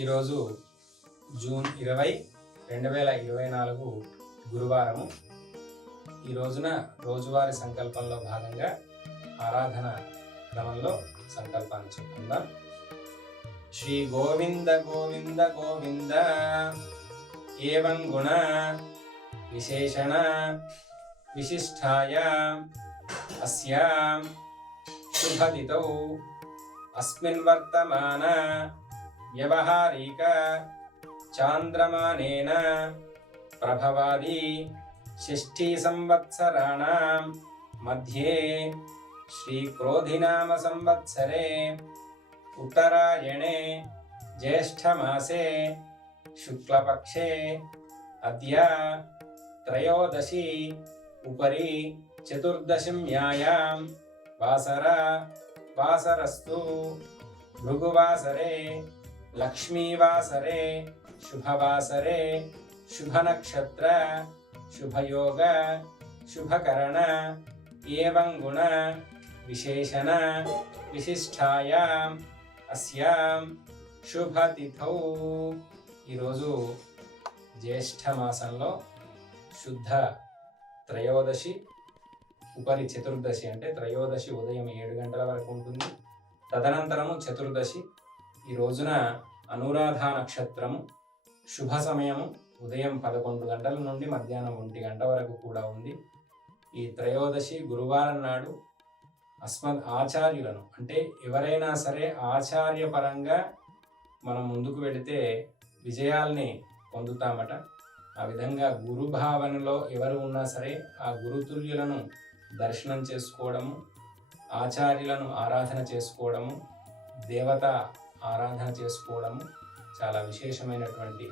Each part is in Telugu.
ఈరోజు జూన్ 20, 2024 గురువారము. ఈ రోజున రోజువారీ సంకల్పంలో భాగంగా ఆరాధన క్రమంలో సంకల్పాన్ని చెప్పుకుందాం. శ్రీ గోవింద గోవింద గోవింద ఏవం గుణ విశేషణ విశిష్టాయ అస్యాం శుభతిథౌ అస్మిన్ వర్తమాన వ్యవహారిక చాంద్రమానేన ప్రభవాది షష్ఠీ సంవత్సరాణం మధ్యే శ్రీ క్రోధినామ సంవత్సరే ఉత్తరాయణే జ్యేష్ఠమాసే శుక్లపక్షే అద్య త్రయోదశి ఉపరి చతుర్దశమ్యాయాం వాసరస్తు భృగువాసరే లక్ష్మీవాసరే శుభవాసరే శుభనక్షత్ర శుభయోగ శుభకరణ ఏవం గుణ విశేషణ విశిష్టాయాం అస్యాం శుభతిథౌ. ఈరోజు జ్యేష్ఠ మాసంలో శుద్ధ త్రయోదశి ఉపరి చతుర్దశి, అంటే త్రయోదశి ఉదయం 7 గంటల వరకు ఉంటుంది. తదనంతరము చతుర్దశి. ఈ రోజున అనురాధ నక్షత్రము శుభ సమయము ఉదయం 11 గంటల నుండి మధ్యాహ్నం 1 గంట వరకు కూడా ఉంది. ఈ త్రయోదశి గురువారం నాడు అస్మద్ ఆచార్యులను, అంటే ఎవరైనా సరే ఆచార్యపరంగా మనం ముందుకు వెళితే విజయాల్ని పొందుతామట. ఆ విధంగా గురు భావనలో ఎవరు ఉన్నా సరే ఆ గురుతుల్యులను దర్శనం చేసుకోవడము, ఆచార్యులను ఆరాధన చేసుకోవడము, దేవత ఆరాధన చేసుకోవడము చాలా విశేషమైనటువంటి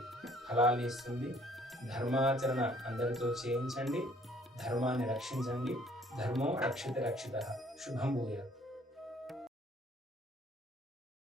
ఫలాన్ని ఇస్తుంది. ధర్మాచరణ అందరితో చేయించండి, ధర్మాన్ని రక్షించండి. ధర్మో రక్షిత రక్షితః. శుభం భూయాత్.